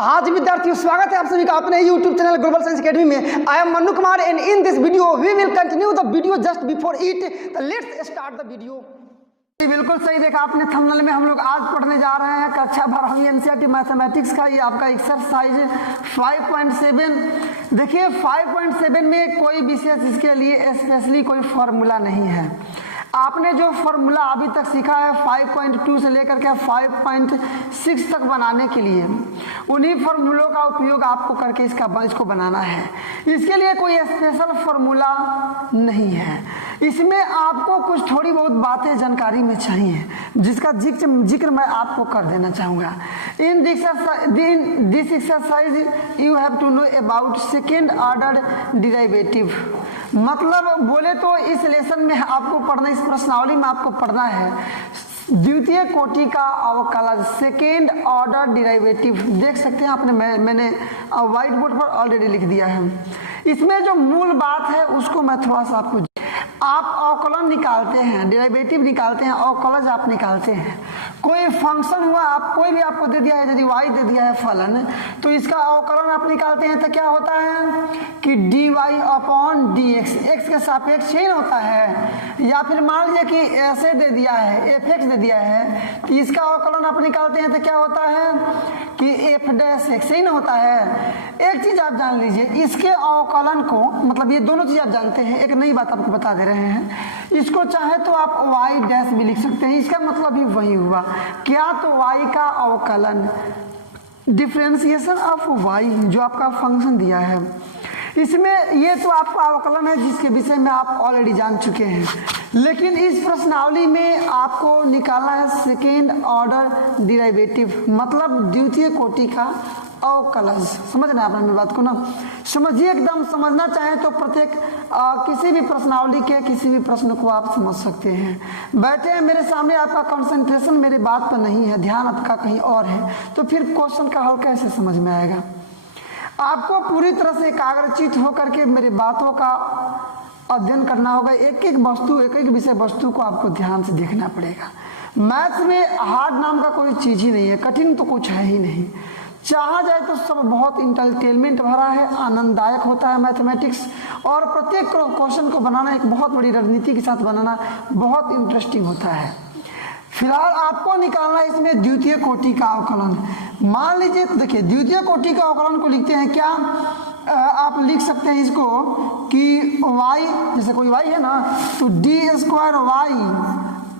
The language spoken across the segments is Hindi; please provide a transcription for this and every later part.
हाँ जी विद्यार्थियों, स्वागत है आप सभी का अपने YouTube channel global science academy में। I am Mannu Kumar and in this video we will continue the video just before it. Let's start the video. बिल्कुल सही देखा आपने थंबनेल में। हम लोग आज पढ़ने जा रहे हैं कक्षा 12वीं एनसीईआरटी मैथमेटिक्स का ये आपका एक्सरसाइज 5.7। देखिए 5.7 में कोई विशेष इसके लिए स्पेशली कोई फॉर्मूला नहीं है। आपने जो फॉर्मूला अभी तक सीखा है 5.2 से लेकर के 5.6 तक बनाने के लिए, उन्हीं फॉर्मूलों का उपयोग आपको करके इसको बनाना है। इसके लिए कोई स्पेशल फॉर्मूला नहीं है। इसमें आपको कुछ थोड़ी बहुत बातें जानकारी में चाहिए, जिसका जिक्र मैं आपको कर देना चाहूँगा। In this exercise you have to know about second order derivative. मतलब बोले तो इस लेसन में आपको पढ़ना, इस प्रश्नावली में आपको पढ़ना है द्वितीय कोटि का अवकलज, सेकेंड ऑर्डर डिराइवेटिव। देख सकते हैं आपने, मैंने व्हाइट बोर्ड पर ऑलरेडी लिख दिया है। इसमें जो मूल बात है उसको मैं थोड़ा सा आपको, आप अवकलन निकालते हैं, डिराइवेटिव निकालते हैं, अवकलज आप निकालते हैं। कोई फंक्शन हुआ, आप कोई भी आपको दे दिया है, यदि y दे दिया है फलन, तो इसका अवकलन आप निकालते हैं तो क्या होता है कि dy अपॉन dx, x के सापेक्ष चेंज होता है। या फिर मान लीजिए कि ऐसे दे दिया है, fx दे दिया है, तो इसका अवकलन आप निकालते हैं तो क्या होता है कि f डैश x ही ना होता है। एक चीज आप जान लीजिए, इसके अवकलन को, मतलब ये दोनों चीज आप जानते हैं, एक नई बात आपको बता दे रहे हैं। इसको चाहे तो आप y डैश भी लिख सकते हैं, इसका मतलब ही वही हुआ क्या, तो y का अवकलन, डिफरेंशिएशन ऑफ y जो आपका फंक्शन दिया है, इसमें ये तो आपका अवकलन है जिसके विषय में आप ऑलरेडी जान चुके हैं। लेकिन इस प्रश्नावली में आपको निकालना है सेकेंड ऑर्डर डिराइवेटिव, मतलब द्वितीय कोटि का अवकलज। समझ रहे हैं आप मेरी बात को ना? समझिए, एकदम समझना चाहें तो प्रत्येक किसी भी प्रश्नावली के किसी भी प्रश्न को आप समझ सकते हैं। बैठे हैं मेरे सामने, आपका कंसंट्रेशन मेरी बात पर नहीं है, ध्यान आपका कहीं और है, तो फिर क्वेश्चन का हल कैसे समझ में आएगा? आपको पूरी तरह से एकाग्रचित होकर के मेरी बातों का अध्ययन करना होगा। एक एक वस्तु, एक एक विषय वस्तु को आपको ध्यान से देखना पड़ेगा। मैथ्स में हार्ड नाम का कोई चीज ही नहीं है, कठिन तो कुछ है ही नहीं। चाहा जाए तो सब बहुत इंटरटेनमेंट भरा है, आनंददायक होता है मैथमेटिक्स, और प्रत्येक क्वेश्चन को बनाना एक बहुत बड़ी रणनीति के साथ बनाना बहुत इंटरेस्टिंग होता है। फिलहाल आपको निकालना इसमें द्वितीय कोटि का अवकलन। मान लीजिए, देखिए द्वितीय कोटि का अवकलन को लिखते हैं क्या, आप लिख सकते हैं इसको कि y, जैसे कोई y है ना, तो डी स्क्वायर वाई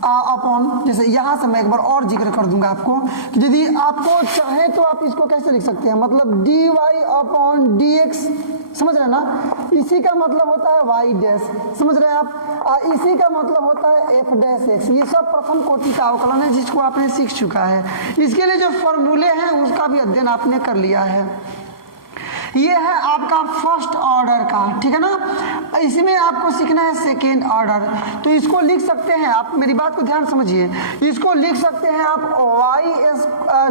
अपॉन, जैसे यहाँ से मैं एक बार और जिक्र कर दूंगा आपको कि यदि आपको चाहे तो आप इसको कैसे लिख सकते हैं, मतलब dy अपॉन dx। समझ रहे हैं ना? इसी का मतलब होता है y डैश, समझ रहे हैं आप? इसी का मतलब होता है f डैश x। ये सब प्रथम कोटि का अवकलन है जिसको आपने सीख चुका है। इसके लिए जो फॉर्मूले हैं उसका भी अध्ययन आपने कर लिया है। ये है आपका फर्स्ट ऑर्डर का, ठीक है ना? इसमें आपको सीखना है सेकेंड ऑर्डर, तो इसको लिख सकते हैं आप, मेरी बात को ध्यान समझिए, इसको लिख सकते हैं आप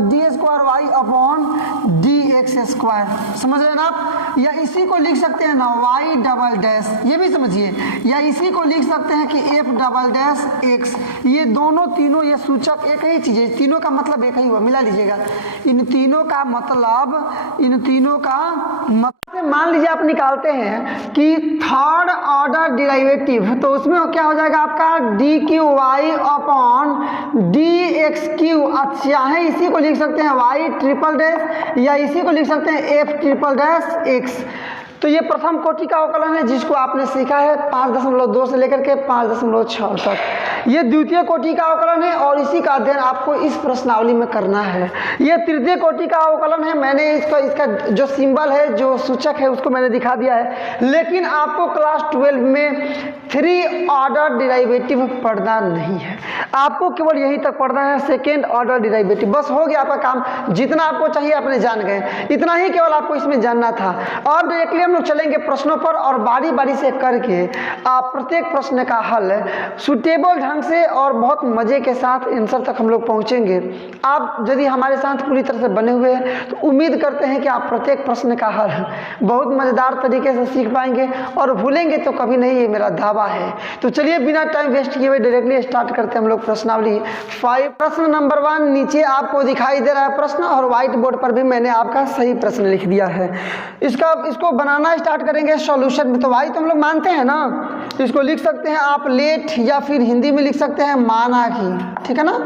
d square y upon d x square. समझ रहे हैं ना आप? या इसी को लिख सकते हैं ना वाई डबल डैश, ये भी समझिए, या इसी को लिख सकते हैं कि एफ डबल डैश एक्स। ये दोनों तीनों ये सूचक एक ही चीज है, तीनों का मतलब एक ही हुआ, मिला लीजिएगा। इन तीनों का मतलब मान लीजिए आप निकालते हैं कि थर्ड ऑर्डर डिराइवेटिव, तो उसमें क्या हो जाएगा आपका d cube y upon d x cube. अच्छा है, इसी को लिख सकते हैं वाई ट्रिपल डैश, या इसी को लिख सकते हैं एफ ट्रिपल डैश एक्स। तो ये प्रथम कोटि का अवकलन है जिसको आपने सीखा है 5.2 से लेकर के 5.6 तक। ये द्वितीय कोटि का अवकलन है और इसी का अध्ययन आपको इस प्रश्नावली में करना है। ये तृतीय कोटि का अवकलन है, मैंने इसका जो सिंबल है, जो सूचक है, उसको मैंने दिखा दिया है। लेकिन आपको क्लास 12 में 3 ऑर्डर डिराइवेटिव पढ़ना नहीं है, आपको केवल यहीं तक पढ़ना है सेकेंड ऑर्डर डिराइवेटिव। बस हो गया आपका काम, जितना आपको चाहिए आपने जान गए, इतना ही केवल आपको इसमें जानना था। और डायरेक्टली हम लोग चलेंगे प्रश्नों पर और बारी बारी से करके आप प्रत्येक प्रश्न का हल सुटेबल ढंग से और बहुत मज़े के साथ आंसर तक हम लोग पहुँचेंगे। आप यदि हमारे साथ पूरी तरह से बने हुए हैं तो उम्मीद करते हैं कि आप प्रत्येक प्रश्न का हल बहुत मज़ेदार तरीके से सीख पाएंगे और भूलेंगे तो कभी नहीं, ये मेरा दावा है। तो चलिए बिना टाइम वेस्ट किए हुए डायरेक्टली स्टार्ट करते हैं हम लोग प्रश्नावली 5। प्रश्न नंबर 1 नीचे आपको दिखाई दे रहा है प्रश्न, और व्हाइट बोर्ड पर भी मैंने आपका सही प्रश्न लिख दिया है। इसको बनाना स्टार्ट करेंगे सॉल्यूशन में। तो भाई तुम लोग मानते हैं ना, इसको लिख सकते हैं आप लेट, या फिर हिंदी में लिख सकते हैं माना की, ठीक है ना।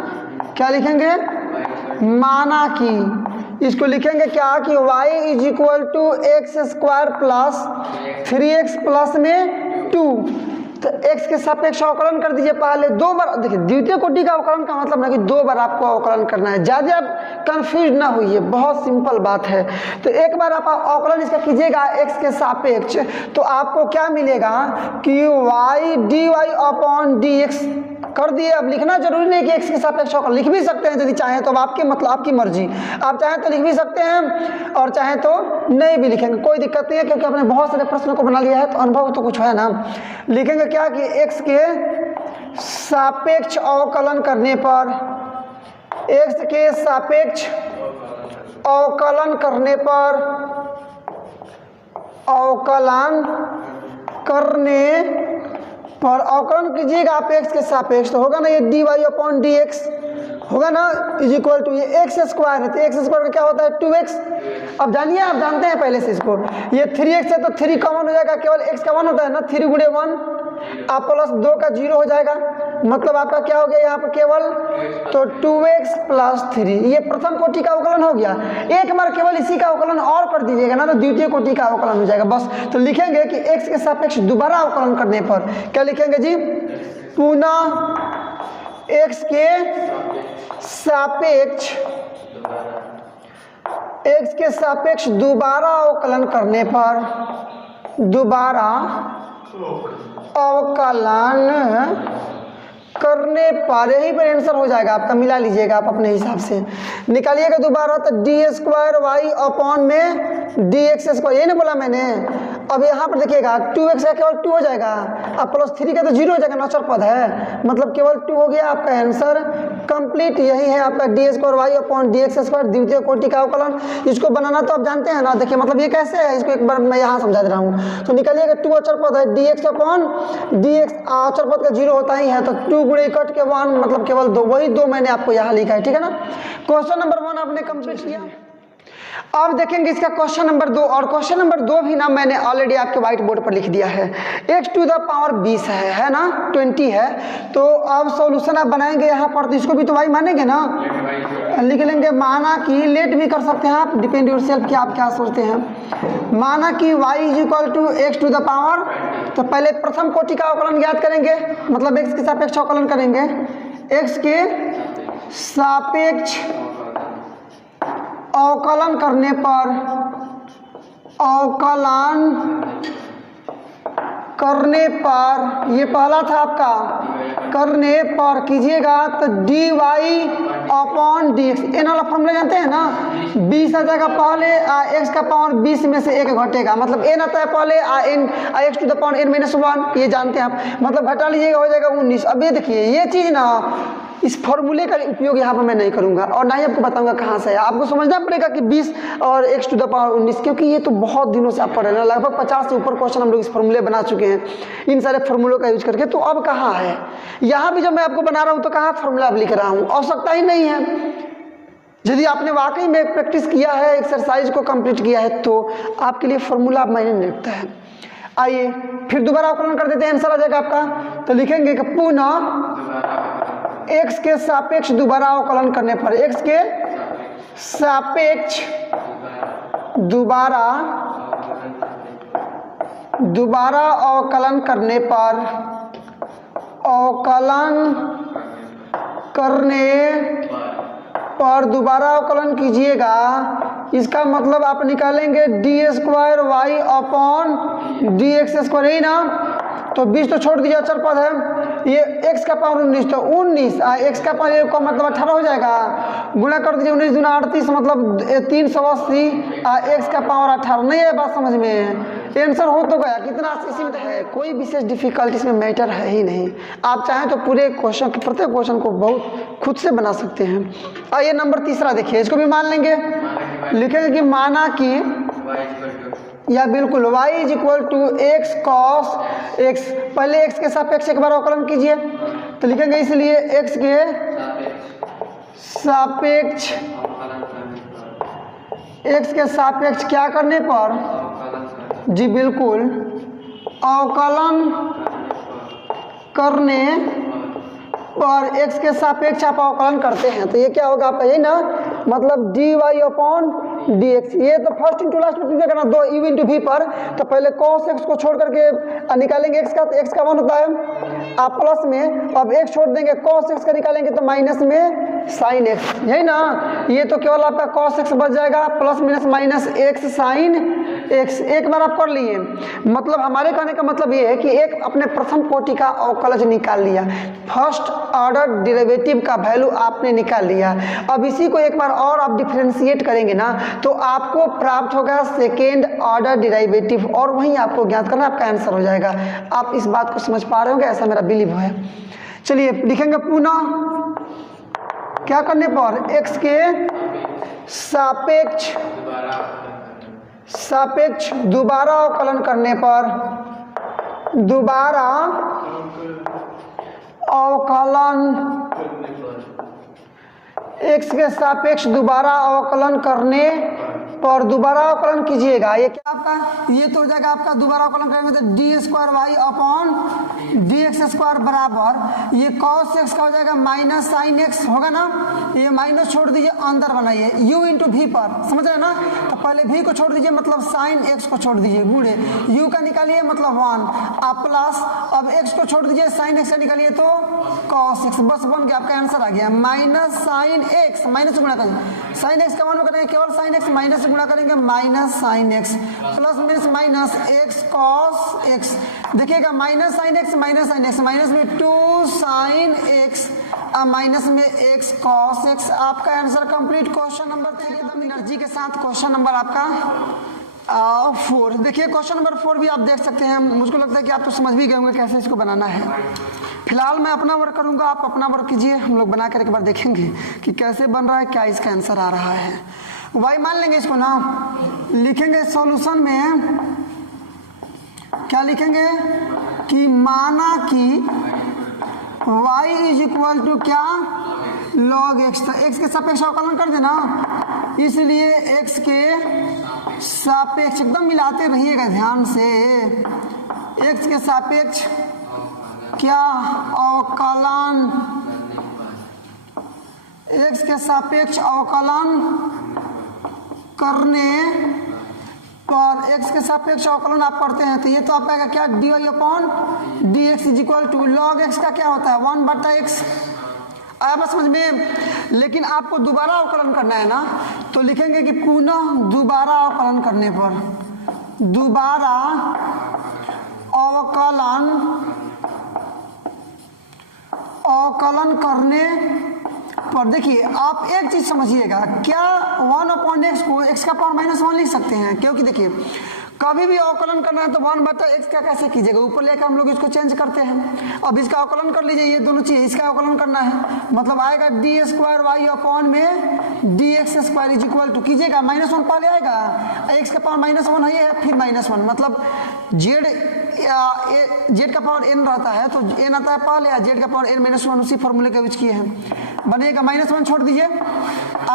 क्या लिखेंगे? माना की। इसको लिखेंगे क्या कि y is equal to x square plus 3x plus में 2। तो x के सापेक्ष अवकलन कर दीजिए पहले 2 बार। देखिए द्वितीय कोटि का अवकलन का मतलब ना कि 2 बार आपको अवकलन करना है, ज़्यादा आप कंफ्यूज ना होइए, बहुत सिंपल बात है। तो एक बार आप अवकलन इसका कीजिएगा x के सापेक्ष, तो आपको क्या मिलेगा कि y dy अपॉन dx कर दिए। अब लिखना जरूरी नहीं कि x के सापेक्ष अवकलन, लिख भी सकते हैं यदि चाहें तो, अब आपके मतलब आपकी मर्जी, आप चाहें तो लिख भी सकते हैं और चाहें तो नहीं भी लिखेंगे, कोई दिक्कत नहीं है, क्योंकि आपने बहुत सारे प्रश्नों को बना लिया है तो अनुभव तो कुछ है ना। लिखेंगे क्या कि x के सापेक्ष अवकलन करने पर, x के सापेक्ष अवकलन करने पर, अवकलन करने पर अवकलन कीजिएगा आप x के सापेक्ष, तो होगा ना ये dy अपॉन dx होगा ना, इज इक्वल टू ये एक्स स्क्वायर है, तो एक्स स्क्वायर का क्या होता है 2x। अब जानिए, आप जानते हैं पहले से इसको, ये 3x है तो 3 कॉमन हो जाएगा, केवल x का 1 होता है ना, 3 गुणे 1 आप प्लस 2 का 0 हो जाएगा, मतलब आपका क्या हो गया यहाँ पर केवल तो 2x प्लस 3। ये प्रथम कोटि का अवकलन हो गया। एक बार केवल इसी का अवकलन और कर दीजिएगा ना तो द्वितीय कोटि का अवकलन हो जाएगा बस। तो लिखेंगे कि x के सापेक्ष दोबारा अवकलन करने पर क्या लिखेंगे जी, पुनः x के सापेक्ष दोबारा अवकलन करने पर, दोबारा अवकलन करने पर, यही पर आंसर हो जाएगा आपका, मिला लीजिएगा आप अपने हिसाब से, निकालिएगा दोबारा तो डी स्क्वायर वाई अपॉन में डी एक्स स्क्वायर, ये नहीं बोला मैंने। अब यहाँ पर देखिएगा 2x का केवल 2 हो जाएगा, अब प्लस 3 का तो 0 हो जाएगा, नौचर पद है, मतलब केवल 2 हो गया आपका आंसर कंप्लीट। यही है आपका d square y upon d x square द्वितीय कोटि का अवकलन। इसको बनाना तो आप जानते हैं ना, देखिए मतलब ये कैसे है, इसको एक बार मैं यहाँ समझा दे रहा हूँ। तो निकालिएगा 2 अचर पद है, D x upon d x, अचर पद का 0 होता ही है, तो 2 गुणे कट के 1 मतलब केवल 2, वही 2 मैंने आपको यहाँ लिखा है, ठीक है ना। क्वेश्चन नंबर 1 आपने कंप्लीट किया। अब देखेंगे इसका क्वेश्चन नंबर 2, और क्वेश्चन नंबर 2 भी ना मैंने ऑलरेडी आपके व्हाइट बोर्ड पर लिख दिया है। x टू द पावर 20 है ना, 20 है। तो अब सॉल्यूशन आप बनाएंगे यहाँ पर, तो इसको भी तो भाई मानेंगे ना, लिख लेंगे माना कि, लेट भी कर सकते हैं आप, डिपेंड योर सेल्फ कि आप क्या सोचते हैं। माना कि y is equal to x to the power, तो पहले प्रथम कोटि का अवकलन ज्ञात करेंगे, मतलब x के सापेक्ष अवकलन करेंगे, x के सापेक्ष अवकलन करने पर, अवकलन करने पर, ये पहला था आपका, करने पर कीजिएगा तो d y upon d x, n वाला फॉर्मूला जानते हैं ना, 20 आ जाएगा पहले, एक्स का पावर 20 में से 1 घटेगा, मतलब एन आता है पहले, x to the power n minus 1, ये जानते हैं आप, मतलब घटा लीजिएगा हो जाएगा 19। अब ये देखिए ये चीज़ ना, इस फॉर्मूले का उपयोग यहाँ पर मैं नहीं करूँगा और ना ही आपको बताऊँगा कहाँ से है, आपको समझना पड़ेगा कि 20 और एक्स टू द पावर 19, क्योंकि ये तो बहुत दिनों से आप पढ़ रहे हैं, लगभग 50 से ऊपर क्वेश्चन हम लोग इस फॉर्मूले बना चुके हैं इन सारे फॉर्मूलों का यूज करके। तो अब कहाँ है, यहाँ भी जब मैं आपको बना रहा हूँ तो कहाँ फॉर्मूला अब लिख रहा हूँ, आवश्यकता ही नहीं है। यदि आपने वाकई में प्रैक्टिस किया है, एक्सरसाइज को कंप्लीट किया है, तो आपके लिए फॉर्मूला मायने नहीं रखता है। आइए फिर दोबारा अवकलन कर देते हैं, आंसर आ जाएगा आपका। तो लिखेंगे कि पुनः x के सापेक्ष दोबारा अवकलन करने पर, x के सापेक्ष दोबारा अवकलन करने पर, अवकलन करने पर दोबारा अवकलन कीजिएगा, इसका मतलब आप निकालेंगे d square y upon d x square, यही ना। तो 20 तो छोड़ दीजिए, अचर पद है। ये x का पावर 19 तो 19, x का पावर का मतलब 18 हो जाएगा। गुणा कर दीजिए, 19 दूना 38 मतलब 380, x का पावर 18। नहीं है बात समझ में? आंसर हो तो गया। कितना इसी में है, कोई विशेष डिफिकल्टी इसमें मैटर है ही नहीं। आप चाहें तो पूरे क्वेश्चन, प्रत्येक क्वेश्चन को बहुत खुद से बना सकते हैं। आइए नंबर तीसरा देखिए, इसको भी मान लेंगे। लिखेंगे कि माना कि, या बिल्कुल y is equal to x cos x. पहले x के सापेक्ष एक बार अवकलन कीजिए, तो लिखेंगे इसलिए x के सापेक्ष, x के सापेक्ष क्या करने पर, जी बिल्कुल अवकलन करने पर x के सापेक्ष आप अवकलन करते हैं, तो ये क्या होगा आपका, यही ना मतलब dy अपॉन dx। ये तो फर्स्ट इंटू लास्ट में तुझे करना, 2 u इंटू v पर। तो पहले cos x को छोड़ करके निकालेंगे x का, तो x का वन होता है आप प्लस में, अब x छोड़ देंगे, cos x का निकालेंगे तो माइनस में sin x, यही ना। ये तो केवल आपका cos x बच जाएगा, plus minus minus x sin x। एक बार आप कर लिए, मतलब हमारे कहने का मतलब ये है कि एक अपने प्रथम कोटि का अवकलज निकाल लिया, फर्स्ट ऑर्डर डेरिवेटिव का वैल्यू आपने निकाल लिया। अब इसी को एक बार और आप डिफरेंशिएट करेंगे ना, तो आपको प्राप्त होगा सेकेंड ऑर्डर डेरिवेटिव, और वहीं आपको ज्ञात करना, आपका आंसर हो जाएगा। आप इस बात को समझ पा रहे होंगे, ऐसा मेरा बिलीव है। चलिए लिखेंगे पुनः, क्या करने पर, x के सापेक्ष दोबारा अवकलन करने पर, दोबारा अवकलन, x के सापेक्ष दोबारा अवकलन करने पर, दोबारा अवकलन कीजिएगा, ये क्या आपका, ये तो हो जाएगा आपका, दोबारा अवकलन करेंगे तो d square y upon d x square बराबर, ये cos x का हो जाएगा माइनस साइन x होगा ना, ये माइनस छोड़ दीजिए, अंदर बनाइए u इंटू वी पर, समझ रहे ना। तो पहले v को छोड़ दीजिए, मतलब साइन x को छोड़ दीजिए, गुणे u का निकालिए मतलब 1, आप प्लस, अब x को छोड़ दीजिए, साइन x का निकालिए तो cos x, बस बन गया, आपका आंसर आ गया माइनस साइन x, माइनस गुणा करेंगे, साइन x का मान करेंगे केवल साइन x, माइनस गुणा करेंगे minus sine x, plus minus minus x cos x, देखिएगा minus sine x, minus sine x, minus में 2 साइन x, माइनस में x cos x। आपका आंसर कंप्लीट। क्वेश्चन नंबर 3 एकदम एनर्जी के साथ क्वेश्चन नंबर आपका 4। देखिए क्वेश्चन नंबर 4 भी आप देख सकते हैं। मुझको लगता है कि आप तो समझ भी गए होंगे कैसे इसको बनाना है। फिलहाल मैं अपना वर्क करूंगा, आप अपना वर्क कीजिए, हम लोग बना कर एक बार देखेंगे कि कैसे बन रहा है, क्या इसका आंसर आ रहा है। वाई मान लेंगे इसको ना, लिखेंगे सॉल्यूशन में क्या लिखेंगे कि माना कि y इज इक्वल टू क्या, log x, तो x के सापेक्ष अवकलन कर देना, इसलिए x के सापेक्ष, एकदम मिलाते रहिएगा ध्यान से, x के सापेक्ष क्या अवकलन, x के सापेक्ष अवकलन करने पर, x के सापेक्ष अवकलन आप करते हैं तो ये तो आपका क्या, dy upon d x is equal to log x का क्या होता है 1/x। आया बात समझ में। लेकिन आपको दोबारा अवकलन करना है ना, तो लिखेंगे कि पुनः दोबारा अवकलन करने पर, दोबारा अवकलन करने पर, देखिए आप एक चीज समझिएगा, क्या 1/x को x का पावर -1 लिख सकते हैं, क्योंकि देखिए कभी भी अवकलन करना है तो 1/x का कैसे कीजिएगा, ऊपर लेकर हम लोग इसको चेंज करते हैं। अब इसका अवकलन कर लीजिए, ये दोनों चीज, इसका अवकलन करना है, मतलब आएगा डी स्क्वायर वाई अपॉन में d x square is equal to, कीजिएगा -1 पहले आएगा, x का पावर -1 है, फिर -1, मतलब जेड का पावर n रहता है तो n आता है पहले, या जेड का पावर n-1 उसी फॉर्मूले का यूज किए हैं, बनेगा -1 छोड़ दीजिए,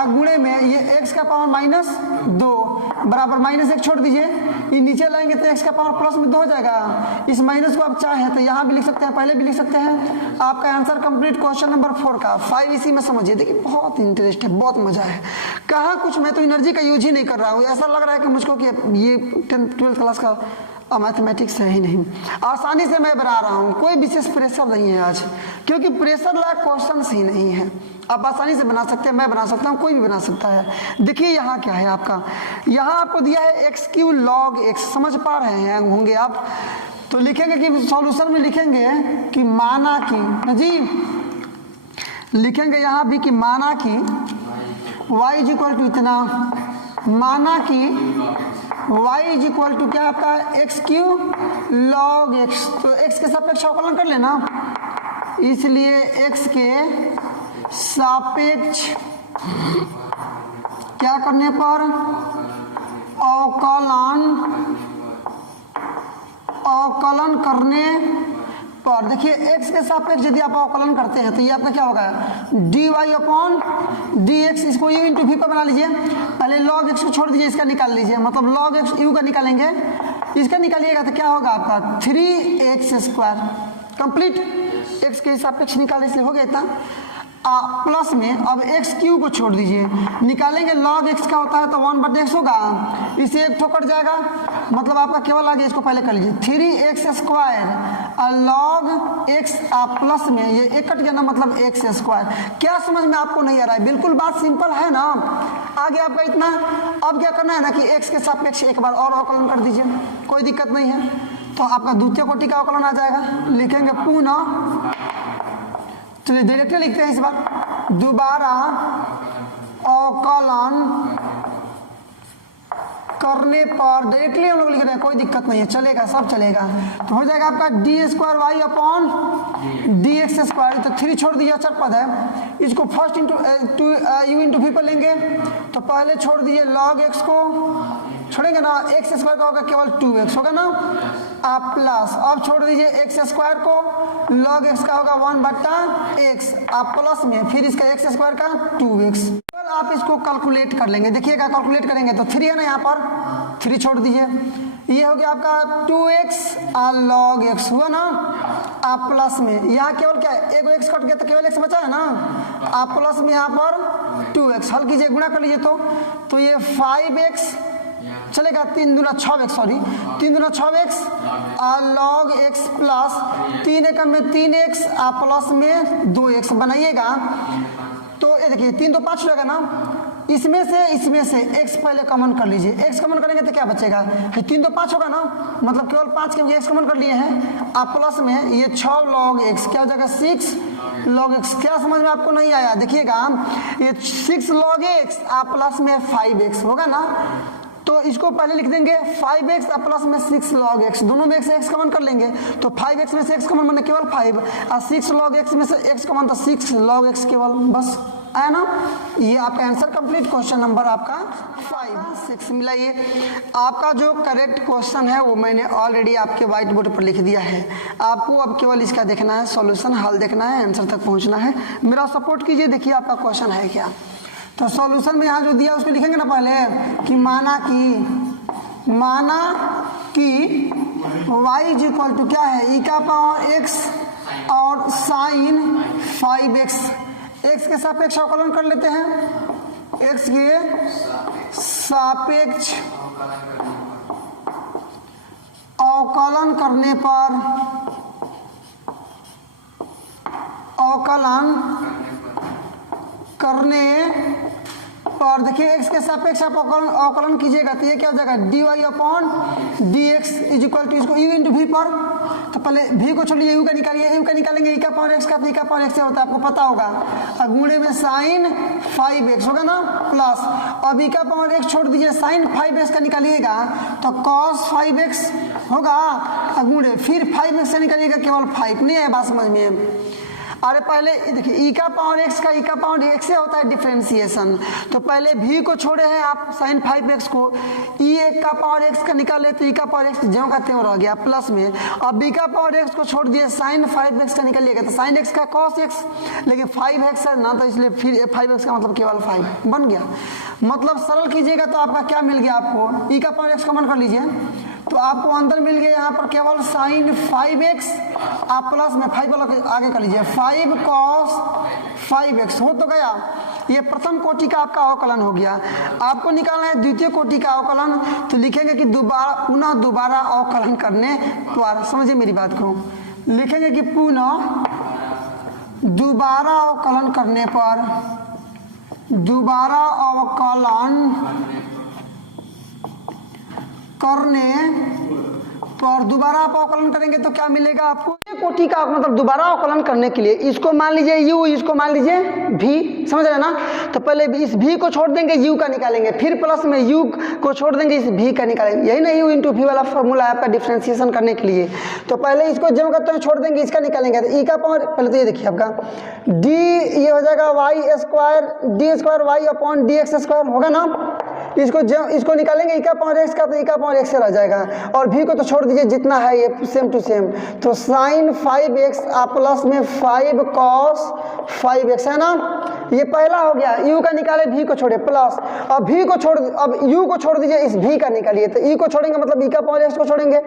गुणे में ये x का पावर -2 बराबर -1 छोड़ दीजिए, ये नीचे लाएंगे तो x का पावर प्लस में 2 हो जाएगा। इस माइनस को आप चाहे तो यहाँ भी लिख सकते हैं, पहले भी लिख सकते हैं। आपका आंसर कंप्लीट क्वेश्चन नंबर 4 का 5 इसी में समझिए। देखिए बहुत इंटरेस्ट है, बहुत मजा है, कहा कुछ मैं तो एनर्जी का यूज ही नहीं कर रहा हूँ, ऐसा लग रहा है कि मुझको कि ये 10th-12th क्लास का मैथमेटिक्स है ही नहीं, आसानी से मैं बना रहा हूँ, कोई विशेष प्रेशर नहीं है आज, क्योंकि प्रेशर लायक क्वेश्चंस ही नहीं है, आप आसानी से बना सकते हैं, मैं बना सकता हूँ, कोई भी बना सकता है। देखिए यहाँ क्या है आपका, यहाँ आपको दिया है x³ log x, समझ पा रहे हैं होंगे आप, तो लिखेंगे कि सॉल्यूशन में लिखेंगे कि माना कि जी, लिखेंगे यहाँ भी कि माना कि y इज इक्वल टू इतना, माना कि y इज इक्वल टू क्या आपका x क्यू log x, तो x के सापेक्ष अवकलन कर लेना, इसलिए x के सापेक्ष क्या करने पर अवकलन करने पर, देखिए x के सापेक्ष यदि आप अवकलन करते हैं तो ये आपका क्या होगा dy अपॉन dx, इसको u इंटू वी पर बना लीजिए, पहले log x को छोड़ दीजिए, इसका निकाल लीजिए, मतलब log x u का निकालेंगे, इसका निकालिएगा तो क्या होगा आपका 3x स्क्वायर कंप्लीट, x के सापेक्ष निकाले इसलिए हो गया इतना, प्लस में अब एक्स क्यू को छोड़ दीजिए, निकालेंगे लॉग एक्स का होता है तो 1/x होगा, इसे एक ठोकर जाएगा, मतलब आपका केवल आ गया, इसको पहले कर लीजिए 3x square log x, plus में ये एक कट गया ना, मतलब एक्स स्क्वायर। क्या समझ में आपको नहीं आ रहा है? बिल्कुल बात सिंपल है ना, आगे आपका इतना। अब क्या करना है ना कि एक्स के सापेक्ष एक बार और अवकलन कर दीजिए, कोई दिक्कत नहीं है, तो आपका द्वितीय कोटि का अवकलन आ जाएगा, लिखेंगे पुनः, चलिए डायरेक्टली लिखते हैं इस बार, दोबारा अवकलन करने पर, डायरेक्टली हम लोग लिख रहे हैं, कोई दिक्कत नहीं है, चलेगा, सब चलेगा, तो हो जाएगा आपका d square y upon d x square, तो 3 छोड़ दीजिए, अचर पद है, इसको first into u into v पर लेंगे, तो पहले छोड़ दीजिए लॉग एक्स को, छोड़ेंगे ना, एक्स स्क्वायर का होगा केवल 2x होगा ना, आप प्लस, अब छोड़ दीजिए एक्स स्क्वायर को, लॉग एक्स का होगा 1/x, आप प्लस में फिर इसका एक्स स्क्वायर का 2x, आप इसको कैलकुलेट कर लेंगे, देखिएगा कैलकुलेट करेंगे तो 3 है ना, यहाँ पर 3 छोड़ दीजिए, ये हो गया आपका 2x लॉग x हुआ ना, आप प्लस में यहाँ केवल क्या है, एक x कट गया तो केवल x बचा है ना, आप प्लस में यहाँ पर 2x, हल कीजिए, गुणा कर लीजिए, तो ये 5x चलेगा, 3 दूना 6x, सॉरी 3 दूना 6x लॉग x प्लस 3 एकम में 3x प्लस में 2x बनाइएगा, तो ये देखिए 3 तो 5 हो जाएगा ना, इसमें से x पहले कॉमन कर लीजिए, x कॉमन करेंगे तो क्या बचेगा, 3 तो 5 होगा ना, मतलब केवल 5 के x कॉमन कर लिए हैं, आप प्लस में ये 6 लॉग x क्या हो जाएगा 6 लॉग x, क्या समझ में आपको नहीं आया, देखिएगा ये 6 लॉग x आप प्लस में 5x होगा ना, तो इसको पहले लिख देंगे 5x प्लस में 6 लॉग x, दोनों में से x कॉमन कर लेंगे, तो 5x में से x कॉमन बने केवल 5 और 6 लॉग x में से x कॉमन तो 6 लॉग x केवल, बस आया ना, ये आपका आंसर कंप्लीट, क्वेश्चन नंबर आपका 5-6 मिला। ये आपका जो करेक्ट क्वेश्चन है वो मैंने ऑलरेडी आपके व्हाइट बोर्ड पर लिख दिया है, आपको अब केवल इसका देखना है, सॉल्यूशन हल देखना है, आंसर तक पहुंचना है, मेरा सपोर्ट कीजिए, देखिए आपका क्वेश्चन है क्या। तो सॉल्यूशन में यहाँ जो दिया उसको लिखेंगे ना पहले कि माना कि y इज इक्वल टू क्या है, e का पावर x और साइन 5x, x के सापेक्ष अवकलन कर लेते हैं, x के सापेक्ष अवकलन करने पर, अवकलन करने पर देखिए x के सापेक्ष आप अवकलन कीजिएगा तो ये क्या हो जाएगा dy अपॉन dx इज इक्वल टू, इसको u इंटू वी पर, तो पहले v को छोड़िए, u का निकालिए, u का निकालेंगे e का पावर x का, e का पावर x से होता है आपको पता होगा, और गुणे में साइन 5x होगा ना, प्लस अब e का पावर x छोड़ दीजिए, साइन 5x का निकालिएगा तो cos 5x होगा, और गुणे फिर 5x से निकालिएगा केवल 5, नहीं है बात समझ में। अरे पहले देखिए ई का पावर एक्स का, ई का पावर एक्स से होता है डिफरेंशिएशन, तो पहले भी को छोड़े हैं आप साइन 5x को, ई एक का पावर एक्स का निकाले तो ई का पावर एक्स ज्यों का त्यों रह गया प्लस में, अब बी का पावर एक्स को छोड़ दिए, साइन 5x का निकालिएगा तो साइन x का cos x, लेकिन 5x है ना तो इसलिए फिर 5x का मतलब केवल 5 बन गया, मतलब सरल कीजिएगा तो आपका क्या मिल गया, आपको ई का पावर एक्स कॉमन कर लीजिए तो आपको अंदर मिल गया यहाँ पर केवल साइन 5x, आप प्लस में 5 वाला आगे कर लीजिए 5 cos 5x हो तो गया, ये प्रथम कोटि का आपका अवकलन हो गया। आपको निकालना है द्वितीय कोटि का अवकलन, तो लिखेंगे कि दोबारा अवकलन करने पर, समझिए मेरी बात को, लिखेंगे कि पुनः दोबारा अवकलन करने पर, दोबारा अवकलन करने तो और दोबारा आप अवकलन करेंगे तो क्या मिलेगा आपको, कोटि का मतलब दोबारा अवकलन करने के लिए इसको मान लीजिए u, इसको मान लीजिए v, समझ रहे हैं ना। तो पहले इस v को छोड़ देंगे, u का निकालेंगे, फिर प्लस में u को छोड़ देंगे, इस v का निकालेंगे। यही ना u इंटू v वाला फॉर्मूला है आपका डिफ्रेंसिएशन करने के लिए। तो पहले इसको जब करते हैं छोड़ देंगे, इसका निकालेंगे तो e का पावर, पहले तो ये देखिए आपका d, ये हो जाएगा y square d square y upon d x square होगा ना। इसको निकालेंगे e का पावर x का, तो e का पावर x से रह जाएगा, और v को तो छोड़ दीजिए जितना है ये सेम टू सेम। तो साइन 5x प्लस में 5 कॉस 5x है ना, ये पहला हो गया। u का निकाले, v को छोड़े प्लस, अब v को छोड़, अब u को छोड़ दीजिए, इस v का निकालिए, तो e को छोड़ेंगे मतलब e का पावर x को छोड़ेंगे,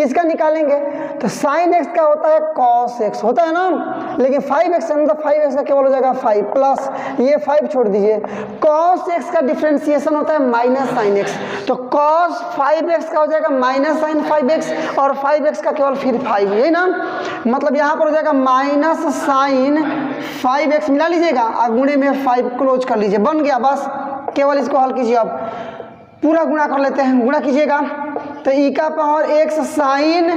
इसका निकालेंगे तो साइन x का होता है कॉस x होता है ना, लेकिन 5x मतलब 5x का केवल हो जाएगा 5 प्लस ये 5 छोड़ दीजिए, कॉस x का डिफ्रेंसिएशन होता है माइनस साइन x, तो कॉस 5x का हो जाएगा माइनस साइन 5x, और 5x का केवल फिर 5, यही ना, मतलब यहाँ पर हो जाएगा माइनस साइन 5x, मिला लीजिएगा और गुणे में 5 क्लोज कर लीजिए, बन गया बस। केवल इसको हल कीजिए, अब पूरा गुणा कर लेते हैं, गुणा कीजिएगा तो e का power x sign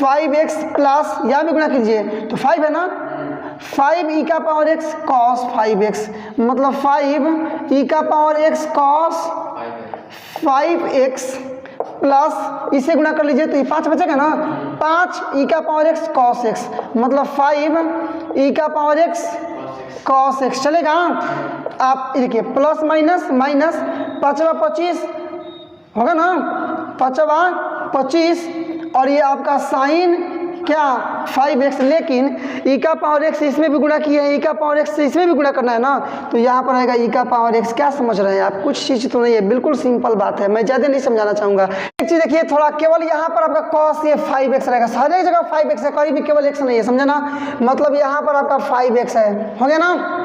5x plus, यहाँ भी गुणा कीजिए तो 5 है ना, 5 e का पावर x cos 5x, मतलब 5 e का power x cos 5x plus इसे गुणा कर लीजिए तो ये 5 बचेगा ना, 5 e का पावर x cos x, मतलब 5 e का पावर x cos x चलेगा। आप देखिए प्लस माइनस माइनस, 5 25 होगा ना, 5 25, और ये आपका साइन क्या 5x, लेकिन e का पावर x इसमें भी गुणा किया है, e का पावर x से इसमें भी गुणा करना है ना, तो यहाँ पर आएगा e का पावर x। क्या समझ रहे हैं आप, कुछ चीज़ तो नहीं है, बिल्कुल सिंपल बात है, मैं ज़्यादा नहीं समझाना चाहूँगा। एक चीज़ देखिए थोड़ा, केवल यहाँ पर आपका cos ये 5x रहेगा, हर एक जगह 5x है, कहीं भी केवल x नहीं है, समझे ना, मतलब यहाँ पर आपका 5x है, हो गया ना।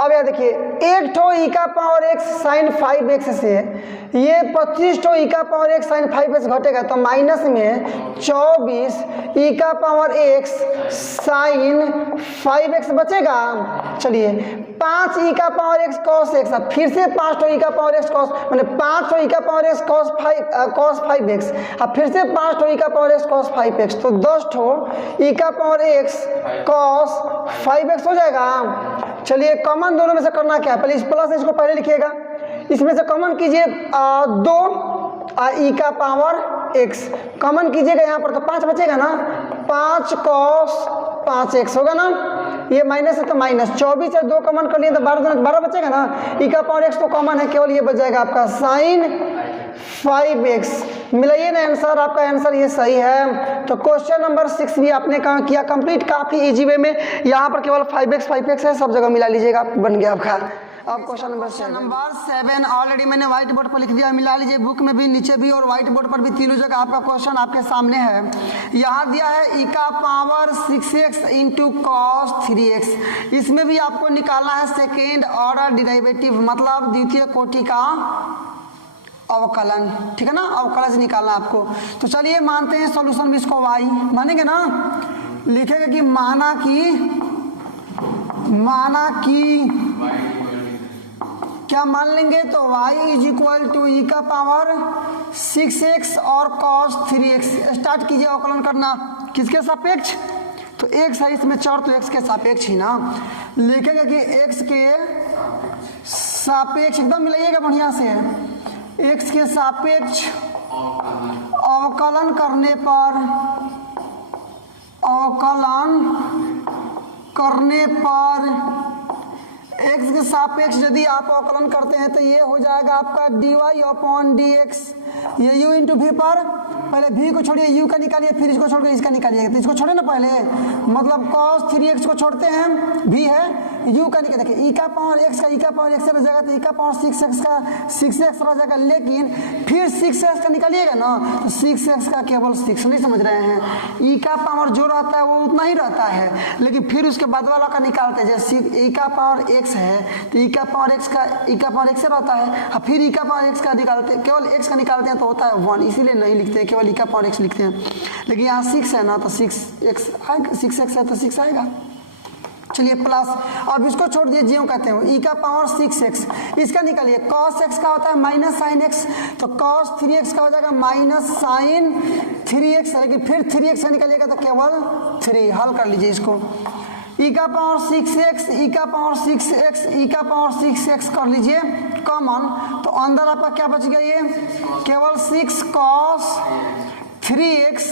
अब यह देखिए एक ठो e का पावर x साइन 5x से ये 25 ठो e का पावर x साइन 5x घटेगा, तो माइनस में 24 e का पावर x साइन 5x बचेगा। चलिए 5 e का पावर x cos x, अब फिर से 5 ठो e का पावर x cos, मैंने 5 ठो e का पावर x cos 5x, अब फिर से 5 ठो e का पावर x cos 5x, तो 10 ठो e का पावर x cos 5x हो जाएगा। चलिए कॉमन दोनों में से करना क्या है, पहले इस प्लस इसको पहले लिखिएगा, इसमें से कॉमन कीजिए 2 e का पावर x कॉमन कीजिएगा यहाँ पर, तो 5 बचेगा ना, 5 cos 5x होगा ना, ये माइनस है तो माइनस, 24 से 2 कॉमन कर लिए तो 12 बचेगा ना, e का पावर x तो कॉमन है, केवल ये बच जाएगा आपका साइन 5x। मिलाइए ना आंसर, आपका आंसर ये सही है। तो क्वेश्चन नंबर 6 भी आपने किया कंप्लीट काफी इजी वे में, यहाँ पर केवल 5x है, सब जगह मिला लीजिएगा, बन गया आपका। अब क्वेश्चन नंबर 7 ऑलरेडी मैंने व्हाइट बोर्ड पर लिख दिया, मिला लीजिए, बुक में भी नीचे भी और व्हाइट बोर्ड पर भी, तीनों जगह आपका क्वेश्चन आपके सामने है। यहाँ दिया है e का power 6x into cos 3x, इसमें भी आपको निकालना है सेकेंड ऑर्डर डिराइवेटिव, मतलब द्वितीय कोटि का अवकलन, ठीक है ना, अवकलन से निकालना आपको। तो चलिए मानते हैं सॉल्यूशन भी, इसको y मानेंगे ना, लिखेंगे कि माना कि क्या मान लेंगे, तो y इज इक्वल टू ई का पावर 6x और cos 3x। स्टार्ट कीजिए अवकलन करना, किसके सापेक्ष, तो x है इसमें चर, तो x के सापेक्ष ही ना, लिखेंगे कि x के सापेक्ष, एकदम मिलाइएगा बढ़िया से, x के सापेक्ष अवकलन करने पर x के सापेक्ष यदि आप अवकलन करते हैं तो ये हो जाएगा आपका dy अपॉन dx, ये u इंटू वी पर, पहले v को छोड़िए, u का निकालिए, फिर इसको छोड़ के इसका निकालिए, तो इसको छोड़े ना पहले, मतलब cos 3x को छोड़ते हैं, v है, u का निकाल, देखिए e का पावर x का e का पावर x रह जाएगा, तो e का पावर 6x का 6x रह जाएगा, लेकिन फिर 6x का निकालिएगा ना, तो 6x का केवल 6, नहीं समझ रहे हैं, e का पावर जो रहता है वो उतना ही रहता है, लेकिन फिर उसके बाद वाला का निकालते हैं, जैसे e का पावर x है तो e का पावर x से रहता है, और फिर e का पावर x का निकालते, केवल x का निकालते हैं तो होता है 1, इसीलिए नहीं लिखते हैं, केवल e का पावर x लिखते हैं, लेकिन यहाँ 6 है ना, तो 6x आएगा, 6x है तो 6 आएगा। चलिए प्लस, अब इसको छोड़ दिए, ज्यों कहते हैं e का पावर 6x, इसका निकालिए, cos x का होता है माइनस साइन x, तो cos 3x का हो जाएगा माइनस साइन 3x, लेकिन फिर 3x से निकलेगा तो केवल 3। हल कर लीजिए इसको। e का पावर 6x, e का पावर 6x, e का पावर 6x कर लीजिए कॉमन, तो अंदर आपका क्या बच गया, ये केवल 6 cos 3x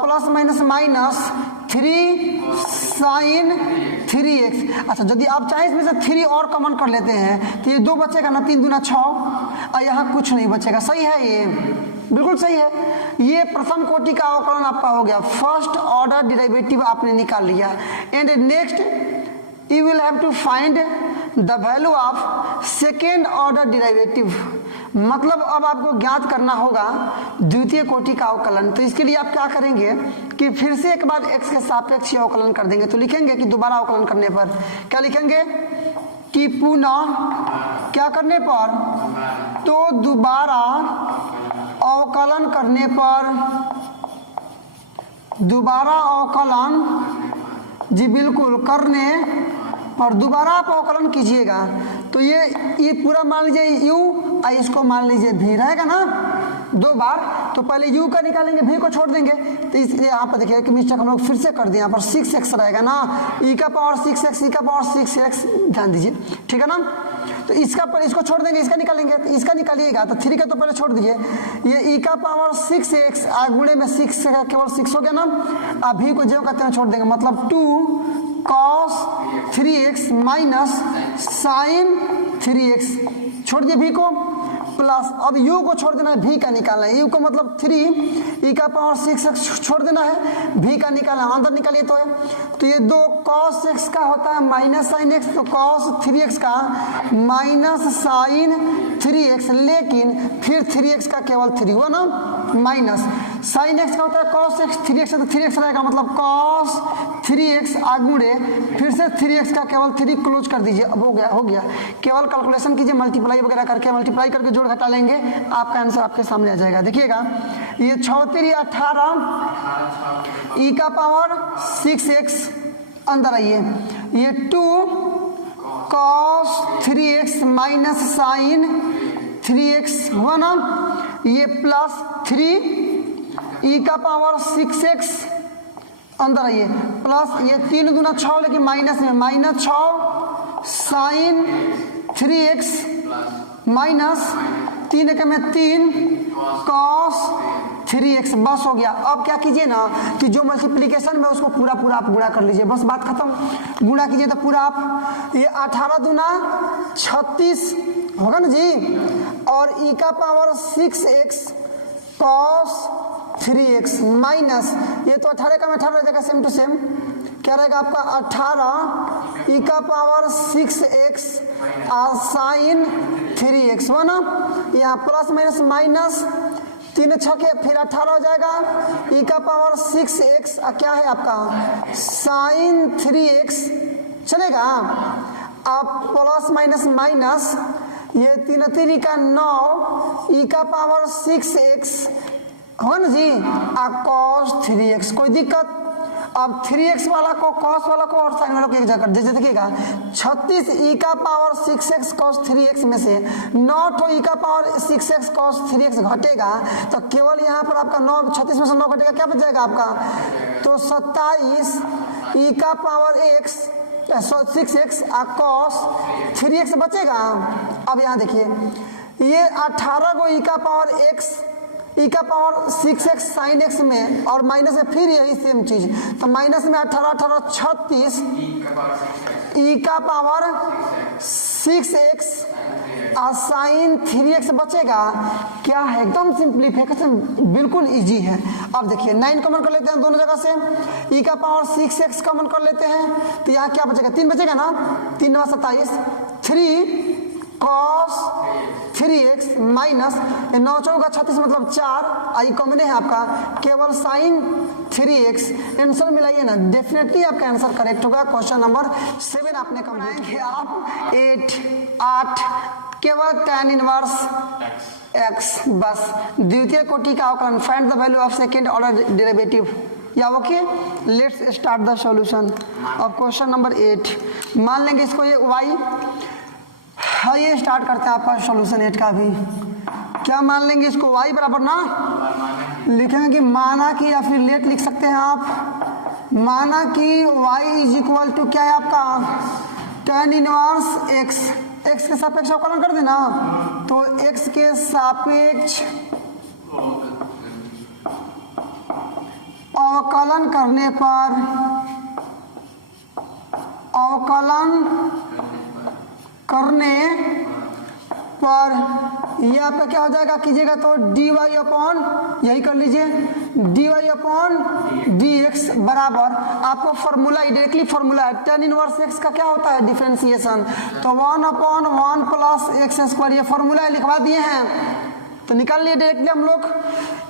plus minus minus 3 sin 3x। अच्छा, यदि आप चाहें इसमें से 3 और कॉमन कर लेते हैं तो ये 2 बचेगा ना, 3 दूना 6, और यहाँ कुछ नहीं बचेगा। सही है, ये बिल्कुल सही है। ये प्रथम कोटि का अवकलन आपका हो गया, फर्स्ट ऑर्डर डेरिवेटिव आपने निकाल लिया। And next you will have to find the value of second order derivative, मतलब अब आपको ज्ञात करना होगा द्वितीय कोटि का अवकलन। तो इसके लिए आप क्या करेंगे कि फिर से एक बार x के सापेक्ष अवकलन कर देंगे। तो लिखेंगे कि दोबारा अवकलन करने पर क्या लिखेंगे कि पुनः क्या करने पर, तो दोबारा अवकलन करने पर, दोबारा अवकलन जी बिल्कुल करने पर दोबारा आप अवकलन कीजिएगा। तो ये पूरा मान लीजिए u और इसको मान लीजिए v रहेगा ना 2 बार। तो पहले u का निकालेंगे, v को छोड़ देंगे। तो इस यहाँ पर देखिए कि मिस्टेक हम लोग फिर से कर दिए, यहाँ पर 6x रहेगा ना, e का पावर 6x, e का पावर 6x, ध्यान दीजिए, ठीक है ना। तो इसका पर इसको छोड़ देंगे, इसका निकालेंगे, तो इसका निकालिएगा तो 3 का तो पहले छोड़ दीजिए। ये e का पावर 6x गुणे में 6 से केवल 6 हो गया ना, अब v को जो कहते हैं छोड़ देंगे, मतलब 2 cos 3x minus sign 3x, छोड़ दिए v को, प्लस अब u को छोड़ देना है, v का निकालना है। u को मतलब 3 e का पावर 6x छोड़ देना है, v का निकालना है, अंदर निकालिए तो ये 2 cos x का होता है माइनस साइन x, तो cos 3x का माइनस साइन 3x, लेकिन फिर 3x का केवल 3 हुआ ना, माइनस साइन x का होता है cos x, 3x तो 3x रहेगा, मतलब cos 3x आगुणे फिर से 3x का केवल 3 क्लोज कर दीजिए। अब हो गया। केवल कैलकुलेशन कीजिए, मल्टीप्लाई वगैरह करके, मल्टीप्लाई करके जोड़ घटा लेंगे, आपका आंसर आपके सामने आ जाएगा। देखिएगा ये 6 18 e का पावर 6x, अंदर आइए, ये 2 cos 3x minus sign 3x हुआ ना, ये प्लस 3 e का पावर 6x, अंदर आइए, प्लस ये 3 दूना 6, लेकिन माइनस में माइनस 6 साइन 3x माइनस 3 के में 3 cos 3x, बस हो गया। अब क्या कीजिए ना कि जो मल्टीप्लिकेशन में उसको पूरा आप गुणा कर लीजिए, बस बात खत्म। गुणा कीजिए तो पूरा आप, ये 18 दूना 36 होगा ना जी, और e का power 6x cos 3x minus ये तो 18 का में 18 रह जाएगा, सेम टू सेम क्या रहेगा आपका 18 e का पावर 6x साइन 3x हुआ ना, यहाँ प्लस माइनस माइनस 3 छके फिर 18 हो जाएगा, e का पावर 6x क्या है आपका साइन 3x चलेगा। अब प्लस माइनस माइनस ये 3 3 का 9 e का पावर 6x हो ना जी, cos 3x, कोई दिक्कत। अब 3x वाला को cos वाला को और साइन वाला को एक जगह, जैसे देखिएगा 36 e का पावर 6x cos 3x में से 9 तो e का पावर 6x cos 3x घटेगा, तो केवल यहाँ पर आपका 9 36 में से 9 घटेगा, क्या बच जाएगा आपका, तो 27 e का power x 6x cos 3x बचेगा। अब यहाँ देखिए ये 18 को e का पावर x e का पावर 6x साइन x में और माइनस में फिर यही सेम चीज, तो माइनस में 18 18 36 e का पावर 6x साइन 3x बचेगा। क्या है, एकदम सिंप्लीफिकेशन, बिल्कुल इजी है। अब देखिए 9 कॉमन कर लेते हैं दोनों जगह से, e का पावर 6x कॉमन कर लेते हैं, तो यहाँ क्या बचेगा 3 बचेगा ना, 3 9 27 3 cos 3x माइनस 9 4 36 मतलब 4 आई कॉमन है आपका, केवल साइन 3x। आंसर मिलाइए ना, डेफिनेटली आपका आंसर करेक्ट होगा। क्वेश्चन नंबर 7 आपने कंप्लीट आप 8 केवल tan इनवर्स x, बस द्वितीय कोटि का अवकलन, find the value of second order derivative. या okay, let's start the solution of question number 8। मान लेंगे इसको ये y, ये स्टार्ट करते हैं आपका सॉल्यूशन 8 का भी। क्या मान लेंगे इसको y बराबर ना लिखेंगे कि माना कि, या फिर लेट लिख सकते हैं आप, माना कि y इज इक्वल टू क्या है आपका tan इनवर्स x, x के सापेक्ष अवकलन कर देना, तो x के सापेक्ष अवकलन करने पर, अवकलन करने पर यह आपका क्या हो जाएगा कीजिएगा तो dy अपॉन, यही कर लीजिए dy अपॉन dx बराबर, आपको फॉर्मूला डायरेक्टली फॉर्मूला है tan इनवर्स x का क्या होता है डिफरेंशिएशन, तो 1 अपॉन 1 प्लस एक्स स्क्वायर, ये फॉर्मूला लिखवा दिए हैं, तो निकाल लिए डायरेक्टली हम लोग।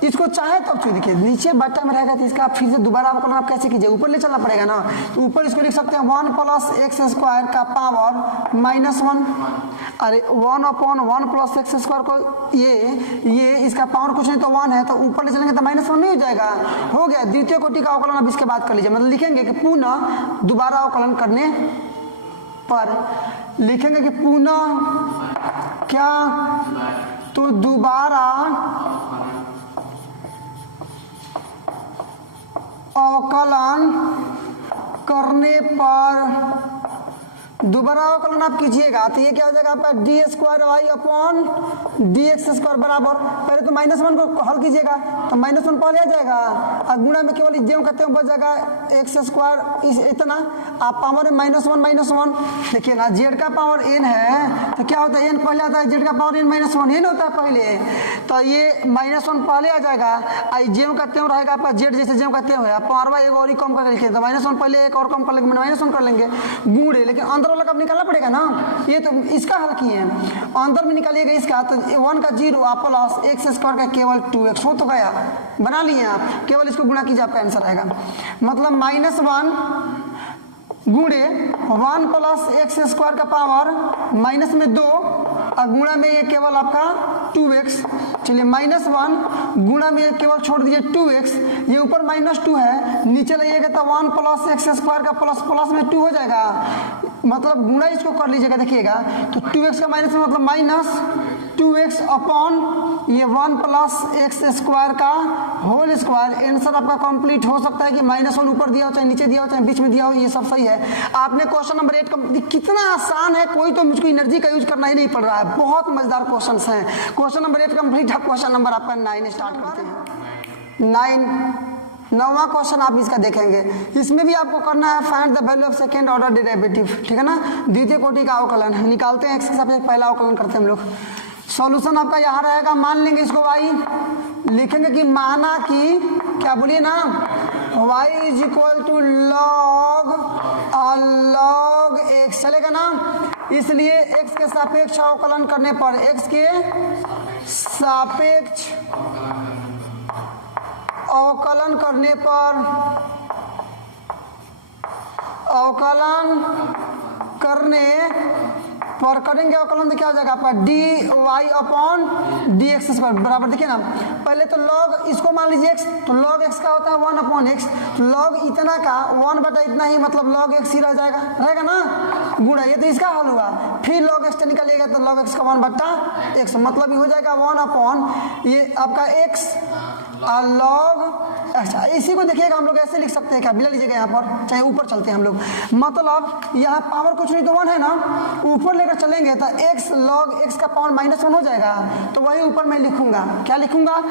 इसको चाहे तो अब देखिए नीचे बटा में रहेगा तो इसका आप फिर से दोबारा अवकलन आप कैसे कीजिए, ऊपर ले चलना पड़ेगा ना, तो ऊपर इसको लिख सकते हैं 1 प्लस एक्स स्क्वायर का पावर -1, अरे 1 अपॉन 1 प्लस एक्स स्क्वायर को ये इसका पावर कुछ नहीं तो 1 है, तो ऊपर ले चलेंगे तो -1 नहीं हो जाएगा, हो गया द्वितीय कोटि का अवकलन। अब इसके बाद कर लीजिए, मतलब लिखेंगे कि पुनः दोबारा अवकलन करने पर, लिखेंगे कि पुनः क्या, तो दोबारा अवकलन करने पर, दोबारा अवकलन आप कीजिएगा तो ये क्या हो जाएगा आपका d square y upon d x square बराबर, पहले तो -1 को हल कीजिएगा तो -1 पहले आ जाएगा, और गुणा में केवल ज्यों कहते हैं बच जाएगा एक्स स्क्वायर इतना, आप पावर में -1 देखिए ना, जेड का पावर n है तो क्या होता है n पहले आता है, जेड का पावर n -1 n होता है पहले, तो ये -1 पहले आ जाएगा, ज्यों कहते हैं रहेगा आपका जेड जैसे ज्यों कहते हैं पावर एक और ही कम कर लिखिए, तो -1 पहले एक और कम कर लेंगे -1 कर लेंगे गुणे, लेकिन अंदर वाला कब निकालना पड़ेगा ना, ये तो इसका हल किए हैं, अंदर में निकालिएगा इसका, तो 1 का 0 आप प्लस एक्स स्क्वायर का केवल 2x हो तो गया, बना लिए आप, केवल इसको गुणा कीजिए आपका आंसर आएगा, मतलब -1 गुणे 1 प्लस एक्स स्क्वायर का पावर माइनस में 2 और गुणा में ये केवल आपका 2x, चलिए -1 गुणा में केवल छोड़ दीजिए 2x, ये ऊपर -2 है, नीचे लाइएगा तो 1 प्लस एक्स स्क्वायर का प्लस प्लस में 2 हो जाएगा, मतलब गुणा इसको कर लीजिएगा देखिएगा, तो 2x का माइनस में मतलब -2x अपॉन ये 1 प्लस एक्स स्क्वायर का होल स्क्वायर, आंसर आपका कंप्लीट हो सकता है कि -1 ऊपर दिया हो चाहे नीचे दिया हो चाहे बीच में दिया हो, ये सब सही है। आपने क्वेश्चन नंबर 8 कितना आसान है, कोई तो मुझको एनर्जी का यूज करना ही नहीं पड़ रहा है, बहुत मजेदार क्वेश्चंस हैं। क्वेश्चन नंबर 8 कंप्लीट, आप क्वेश्चन नंबर आपका 9 स्टार्ट करते हैं। 9वां क्वेश्चन आप इसका देखेंगे, इसमें भी आपको करना है find the value of second order derivative, ठीक है ना, द्वितीय कोटि का अवकलन निकालते हैं, एक्स के साथ पहला अवकलन करते हैं हम लोग। सॉल्यूशन आपका यहाँ रहेगा, मान लेंगे इसको y, लिखेंगे कि माना कि क्या बोलिए ना, y is equal to log x चलेगा ना, इसलिए x के सापेक्ष अवकलन करने पर, x के सापेक्ष अवकलन करने पर, अवकलन करने पर करेंगे अवकलन तो क्या हो जाएगा आपका dy अपॉन dx स्क्वायर बराबर, देखिए ना पहले तो log इसको मान लीजिए x, तो log x का होता है 1 अपॉन एक्स, तो log इतना का 1 बटा इतना ही मतलब log x ही रह जाएगा, रहेगा ना गुणा, ये तो इसका हल हुआ, फिर log x निकालिएगा तो log x का 1 बटा x, मतलब ये हो जाएगा 1 अपॉन ये आपका x और log, अच्छा इसी को देखिएगा हम लोग ऐसे लिख सकते हैं, क्या बिला लीजिएगा यहाँ पर, चाहे ऊपर चलते हैं हम लोग, मतलब यहाँ पावर कुछ नहीं तो 1 है ना, ऊपर लेकर चलेंगे तो x log x का पावर -1 हो जाएगा, तो वही ऊपर मैं लिखूंगा, क्या लिखूंगा,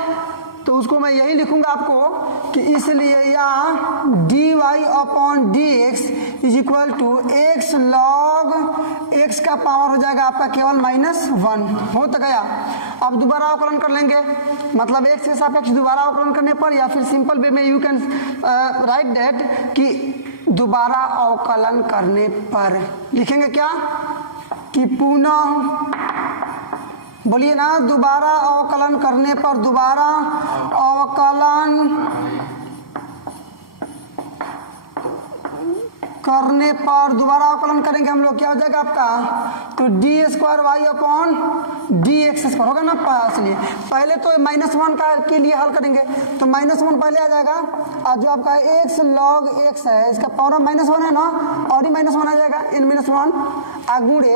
तो उसको मैं यही लिखूंगा आपको कि इसलिए यहाँ dy अपॉन dx is equal to x log x का पावर हो जाएगा आपका केवल -1, हो तो गया। अब दोबारा अवकलन कर लेंगे, मतलब x के सापेक्ष दोबारा अवकलन करने पर, या फिर सिंपल वे में यू कैन राइट दैट कि दोबारा अवकलन करने पर लिखेंगे क्या कि पुनः, बोलिए ना, दोबारा अवकलन करने पर, दोबारा अवकलन करने पर दोबारा अवकलन करेंगे हम लोग, क्या हो जाएगा आपका, तो d square y upon d x square होगा ना। इसलिए पहले तो -1 का के लिए हल करेंगे, तो -1 पहले आ जाएगा, और जो आपका x log x है इसका पावर -1 है ना, और ही -1 आ जाएगा n-1 आगुड़े।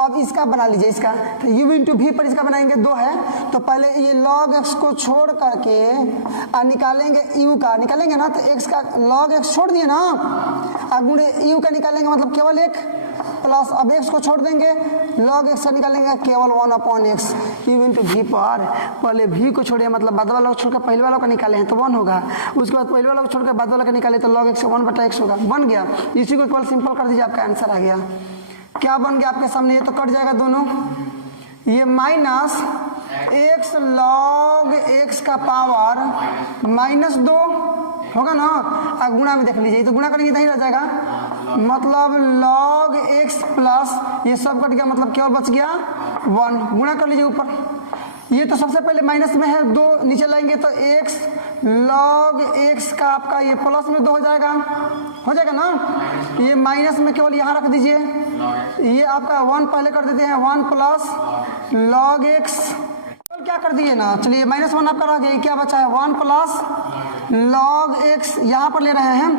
अब इसका बना लीजिए, इसका तो u इंटू वी पर इसका बनाएंगे, 2 है तो पहले ये log x को छोड़ करके निकालेंगे u का, निकालेंगे ना तो x का log x छोड़ दिए ना, आगुड़े u का निकालेंगे मतलब केवल 1 प्लस, अब x को छोड़ देंगे log x का निकालेंगे केवल 1 upon x u into v पर। पहले v को छोड़िए मतलब बाद वाला को छोड़कर पहले वाला का निकाले हैं तो 1 होगा, उसके बाद पहले वाला को छोड़कर बाद वाला का निकाले तो log x 1/x होगा, बन गया। इसी को केवल सिंपल कर दीजिए, आपका आंसर आ गया। क्या बन गया आपके सामने, ये तो कट जाएगा दोनों, ये माइनस x log x का पावर -2 होगा ना, और गुणा में देख लीजिए, तो गुणा करेंगे नहीं रह जाएगा, मतलब log x प्लस ये सब कट गया, मतलब केवल बच गया 1, गुणा कर लीजिए ऊपर। ये तो सबसे पहले माइनस में है, 2 नीचे लाएंगे तो x log x का आपका ये प्लस में 2 हो जाएगा ना, ये माइनस में केवल यहाँ रख दीजिए, ये आपका 1 पहले कर देते हैं, 1 प्लस log x क्या कर दिए ना, चलिए -1 आपका रह गया, क्या बचा है 1 प्लस log x, यहाँ पर ले रहे हैं,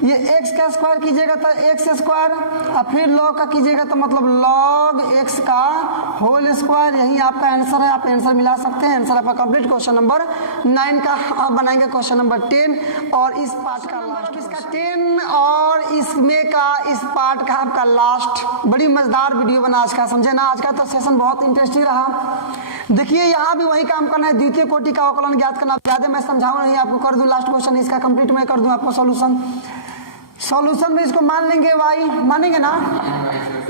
ये x का स्क्वायर कीजिएगा तो x स्क्वायर, और फिर log का कीजिएगा तो मतलब log x का होल स्क्वायर। यही आपका आंसर है, आप आंसर मिला सकते हैं। आंसर आपका कंप्लीट क्वेश्चन नंबर 9 का। अब बनाएंगे क्वेश्चन नंबर 10 और इस पार्ट का लास्ट, इसका 10 और इसमें का इस पार्ट का आपका लास्ट। बड़ी मजेदार वीडियो बना आज का, समझे ना, आज का तो सेशन बहुत इंटरेस्टिंग रहा। देखिए यहाँ भी वही काम करना है, द्वितीय कोटि का अवकलन ज्ञात करना। ज़्यादा मैं समझाऊँ नहीं, आपको कर दूँ लास्ट क्वेश्चन इसका कंप्लीट मैं कर दूँ आपको सॉल्यूशन में इसको मान लेंगे y, मानेंगे ना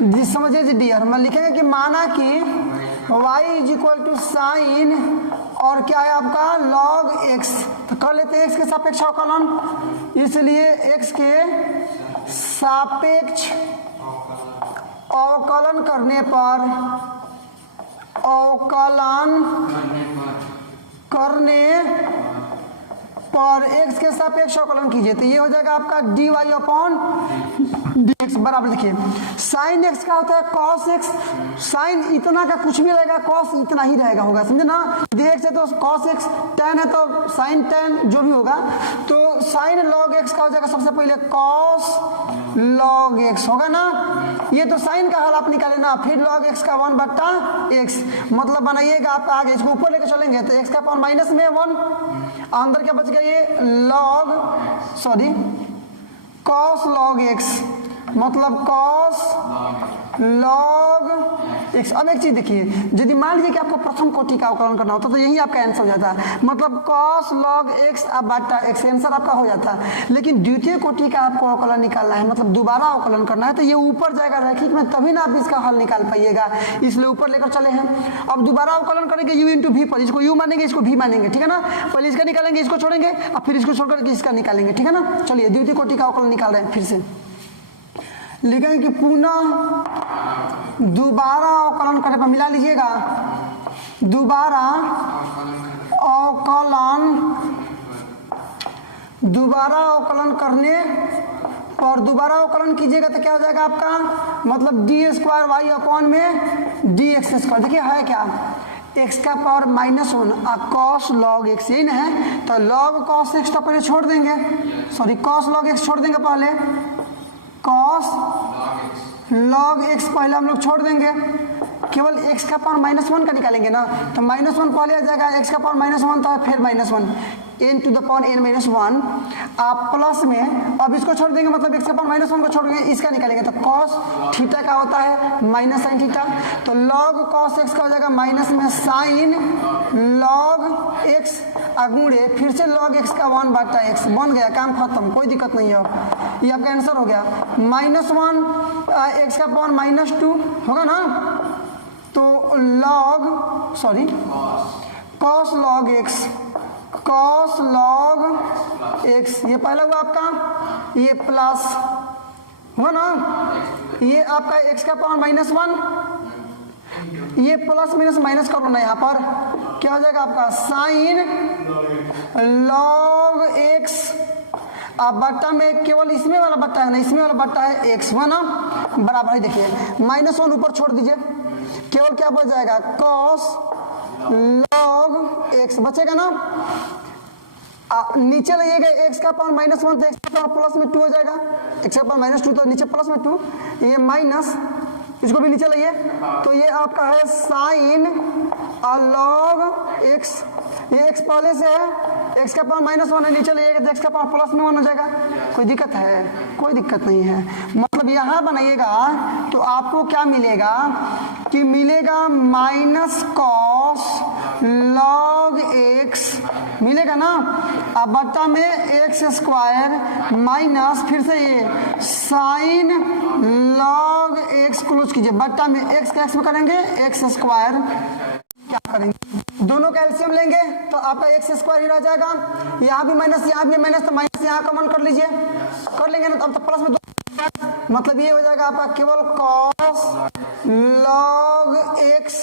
जी, समझिए जी डियर, मैं लिखेंगे कि माना कि y is equal to sine और क्या है आपका log x, तो कर लेते हैं x के सापेक्ष अवकलन, इसलिए x के सापेक्ष अवकलन करने पर x के सापेक्ष अवकलन कीजिए तो ये हो जाएगा आपका dy अपॉन dx बराबर। देखिए साइन x का होता है cos x, साइन इतना का कुछ भी रहेगा, cos इतना ही रहेगा, होगा समझे ना, dx है तो cos x, tan है तो sin tan जो भी होगा, तो sin log x का हो जाएगा सबसे पहले cos log x होगा ना, ये तो sin का हल आप निकाले ना, फिर log x का 1/x मतलब बनाइएगा आप आगे, इसको ऊपर लेकर चलेंगे तो x का पावर माइनस में 1, अंदर क्या बच गया ये cos log x मतलब cos log x। अब एक चीज देखिए, यदि मान लीजिए कि आपको प्रथम कोटि का अवकलन करना होता तो यही आपका आंसर हो जाता है, मतलब cos log x बटा x आंसर आपका हो जाता है। लेकिन द्वितीय कोटि का आपको अवकलन निकालना है, मतलब दोबारा अवकलन करना है, तो ये ऊपर जाएगा रैखिक में, तभी ना आप इसका हल निकाल पाइएगा, इसलिए ऊपर लेकर चले हैं। अब दोबारा अवकलन करेंगे u इंटू वी पर, इसको u मानेंगे इसको v मानेंगे, ठीक है ना, पहले इसका निकालेंगे इसको छोड़ेंगे और फिर इसको छोड़कर के इसका निकालेंगे, ठीक है ना। चलिए द्वितीय कोटि का अवकलन निकाल रहे हैं, फिर से लिखेंगे कि पुनः दोबारा अवकलन करने पर, मिला लीजिएगा, दोबारा अवकलन करने और दोबारा अवकलन कीजिएगा तो क्या हो जाएगा आपका, मतलब डी स्क्वायर वाई अपॉन में डी एक्स स्क्वायर। देखिए है क्या, x का पावर -1 और cos log x, यही ना है, तो log cos x तो पहले छोड़ देंगे, cos log x छोड़ देंगे, पहले cos log x पहले हम लोग छोड़ देंगे, केवल x का पावर -1 का निकालेंगे ना, तो -1 पहले आ जाएगा, x का पावर -1 था, फिर -1 n to the power n-1 आप प्लस में, अब इसको छोड़ देंगे मतलब x का पावर -1 को छोड़ देंगे, इसका निकालेंगे तो cos थीटा का होता है -sin थीटा, तो log cos x का हो जाएगा माइनस में sin log x अगुड़े फिर से log x का 1/x, बन गया, काम खत्म, कोई दिक्कत नहीं है। अब ये आपका आंसर हो गया, -1 x का पावर -2 होगा ना, तो cos log x ये पहला हुआ आपका, ये प्लस हुआ ना, ये आपका x का पावर -1, ये प्लस माइनस करो ना, यहाँ पर क्या हो जाएगा आपका sin log x अब बट्टा में केवल इसमें वाला बट्टा है ना, इसमें वाला बट्टा है x वन बराबर है, देखिए -1 ऊपर छोड़ दीजिए, केवल क्या बच जाएगा cos log x बचेगा ना। नीचे लाइएगा x का पावर -1 तो x का पावर प्लस में 2 हो जाएगा, x का पावर -2 तो नीचे प्लस में 2, ये माइनस, इसको भी नीचे लाइए तो ये आपका है साइन log x, ये x पहले से है, x का पावर -1 है, नीचे लाइएगा तो x का पावर प्लस में 1 हो जाएगा। कोई दिक्कत है? कोई दिक्कत नहीं है। मतलब यहाँ बनाइएगा तो आपको क्या मिलेगा कि मिलेगा -cos log x मिलेगा ना। अब बट्टा में x² माइनस फिर से ये साइन log x क्लोज कीजिए, बट्टा में x का x में करेंगे x² क्या करेंगे, दोनों का एलसीएम लेंगे तो आपका x² ही रह जाएगा, यहाँ भी माइनस यहाँ भी माइनस, तो माइनस यहाँ कॉमन कर लीजिए, कर लेंगे ना तो अब तो प्लस में 2, मतलब ये हो जाएगा आपका केवल cos log x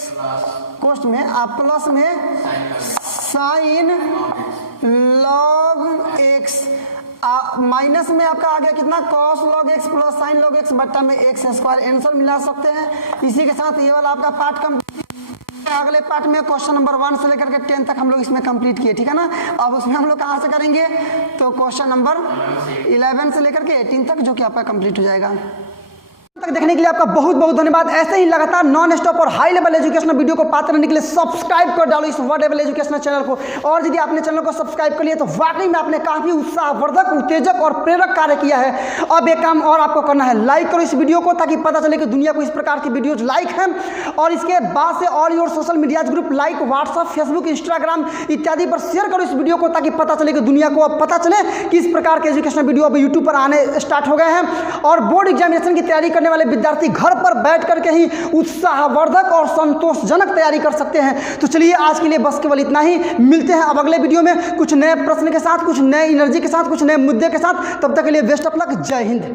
कोष्ठ में आप प्लस में साइन log x, माइनस में आपका आ गया कितना cos log x plus sign log x बट्टा में x² आंसर मिला सकते हैं। इसी के साथ ये वाला आपका पार्ट कंप्लीट। अगले पार्ट में क्वेश्चन नंबर 1 से लेकर के 10 तक हम लोग इसमें कंप्लीट किए, ठीक है ना। अब उसमें हम लोग कहाँ से करेंगे तो क्वेश्चन नंबर 11 से लेकर के 18 तक जो कि आपका कंप्लीट हो जाएगा। तक देखने के लिए आपका बहुत बहुत धन्यवाद। ऐसे ही लगातार नॉन स्टॉप और हाई लेवल एजुकेशनल वीडियो को पाते रहने के लिए सब्सक्राइब कर डालो इस वर्ड लेवल एजुकेशनल चैनल को। और यदि आपने चैनल को सब्सक्राइब कर लिया तो वाकई में आपने काफी उत्साहवर्धक, उत्तेजक और प्रेरक कार्य किया है। अब एक काम और आपको करना है, लाइक करो इस वीडियो को ताकि पता चले कि दुनिया को इस प्रकार की वीडियोज लाइक हैं। और इसके बाद से all your social media group like WhatsApp, Facebook, Instagram इत्यादि पर शेयर करो इस वीडियो को ताकि पता चले कि दुनिया को अब पता चले कि इस प्रकार के एजुकेशनल वीडियो अब यूट्यूब पर आने स्टार्ट हो गए हैं। और बोर्ड एग्जामिनेशन की तैयारी करने वाले विद्यार्थी घर पर बैठ करके ही उत्साहवर्धक और संतोषजनक तैयारी कर सकते हैं। तो चलिए आज के लिए बस केवल इतना ही, मिलते हैं अब अगले वीडियो में कुछ नए प्रश्न के साथ, कुछ नए एनर्जी के साथ, कुछ नए मुद्दे के साथ। तब तक के लिए बेस्ट ऑफ लक, जय हिंद।